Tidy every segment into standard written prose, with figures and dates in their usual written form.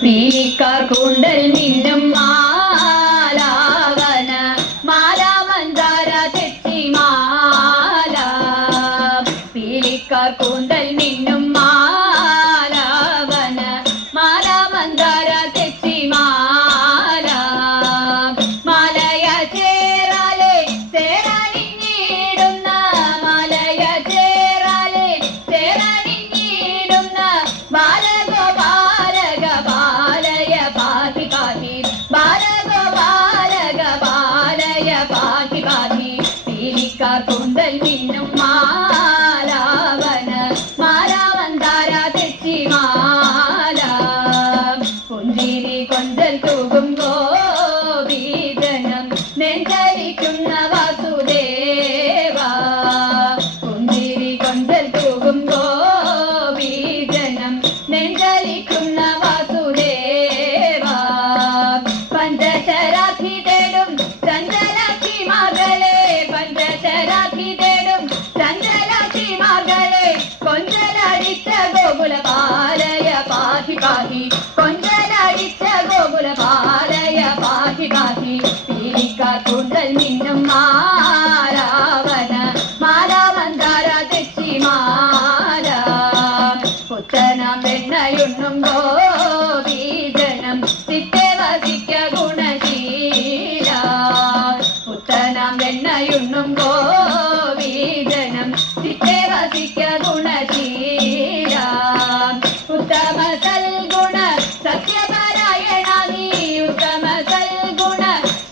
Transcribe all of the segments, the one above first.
പീലിക്കാർ കൂന്തൽ മിന്നും മാലാവന മാല മന്ദാര തെച്ചി മാല പീലിക്കാർ കൂന്തൽ മിന്നും മാലാവന മാല മന്ദാര തെച്ചി മാല മാലയ ചേരാലെ ചേരാനിടുന്ന മാലയ ചേരാലെ ചേരാനിടുന്ന ബാലഗോപാലക ബാലയ പാഹി പാഹി ബാലഗോപാലക ബാലയ പാഹി പാഹി പീലിക്കാർ കൂന്തൽ മിന്നും മാലാവന മാല മന്ദാര തെച്ചി മാല പുഞ്ചിരി കൊഞ്ചൽ തൂകും ഗോപീജനം നെഞ്ചലിക്കുന്ന വാസുദേവ പുഞ്ചിരി കൊഞ്ചൽ തൂകും ഗോപീജനം നെഞ്ചലിക്കുന്ന വാസുദേവ പഞ്ചശരാധി തേടും ചഞ്ചലാക്ഷി മകളെ പഞ്ചശരാധി തേടും ചഞ്ചലാക്ഷി മകളെ കൊഞ്ചലടിച്ച ഗോകുല പാലയ പാഹി പാഹി കൊഞ്ചലടിച്ച ഗോകുല പാലയ പാഹി പാഹി പീലിക്കാർ കൂന്തൽ മിന്നും മാലാവന മാല മന്ദാര തെച്ചി മാല പുത്തനാം വെണ്ണയുണ്ണും ഗോപീജനം ചിത്തെ വസിക്ക ഗുണശീല പുത്തനാം വെണ്ണയുണ്ണും ഗോപീജനം ചിത്തെ വസിക്ക ഗുണശീല ഉത്തമ സൽഗുണ സത്യപരായണ നീ ഉത്തമ സൽഗുണ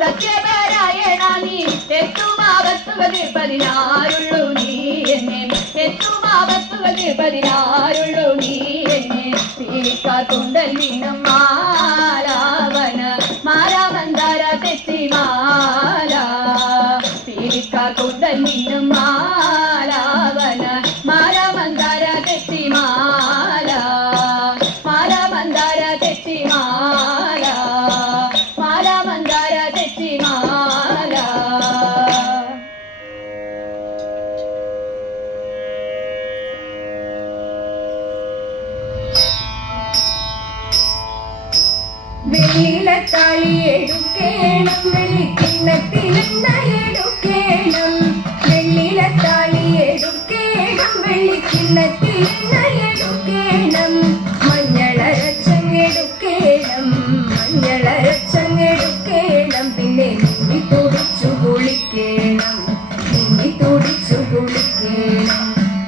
സത്യപരായണ നീ എത്തുമാവത്തുകൾ പതിനാറുള്ളൂ നീ എന്നെ എത്തുമാവത്തുകൾ പതിനാറുള്ളൂ നീ എന്നെ പീലിക്കാർ കൂന്തൽ മിന്നും മാലാവന മാല മന്ദാര തെച്ചി മാല പീലിക്കാർ കൂന്തൽ മിന്നും മാലാവന മാല മന്ദാര തെച്ചി മാല മാല മന്ദാര തെച്ചി മാല മാല മന്ദാര തെച്ചി മാല വെള്ളിലത്താളി എടുക്കേണം വെള്ളിക്കിണ്ണത്തിലെണ്ണ എടുക്കേണം വെള്ളിലത്താളി എടുക്കേണം വെള്ളിക്കിണ്ണത്തിലെണ്ണ എടുക്കേണം മഞ്ഞളരച്ചങ്ങെടുക്കേണം മഞ്ഞളരച്ചങ്ങെടുക്കേണം പിന്നെ നിന്നി തുടിച്ചു കുളിക്കേണം നിന്നി തുടിച്ചു കുളിക്കേണം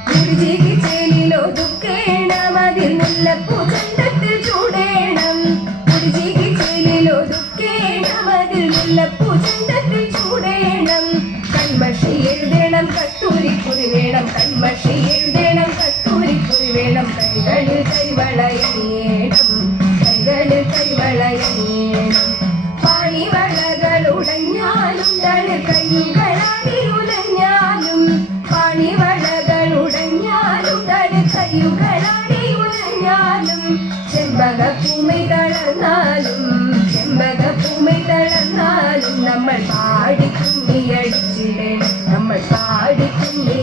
കുടിചിക്ക് ചേലിലൊതുക്കേണം അതിൽ മുല്ലപ്പൂ ചന്തത്തിൽ ചൂടേണം കുടിചിക്ക് ചേലിലൊതുക്കേണം അതിൽ മുല്ലപ്പൂ ചന്തത്തിൽ ചൂടേണം കൺമഷി എഴുതണം കസ്തൂരിക്കുറി വേണം കൺമഷി എഴുതണം കസ്തൂരിക്കുറി വേണം കൈകളിൽ കരിവളയണിയേണം കൈകളിൽ കരിവളയണിയേണം പാണിവളകൾ ഉടഞ്ഞാലും തളി കയ്യുകളാടി ഉലഞ്ഞാലും പാണിവളകൾ ഉടഞ്ഞാലും തളി കയ്യുകളാടി ഉലഞ്ഞാലും ചെമ്പകപ്പൂമൈ തളർന്നാലും ചെമ്പകപ്പൂമൈ തളർന്നാലും നമ്മൾ പാടി കുമ്മിയടിച്ചിടണം നമ്മൾ പാടി കുമ്മി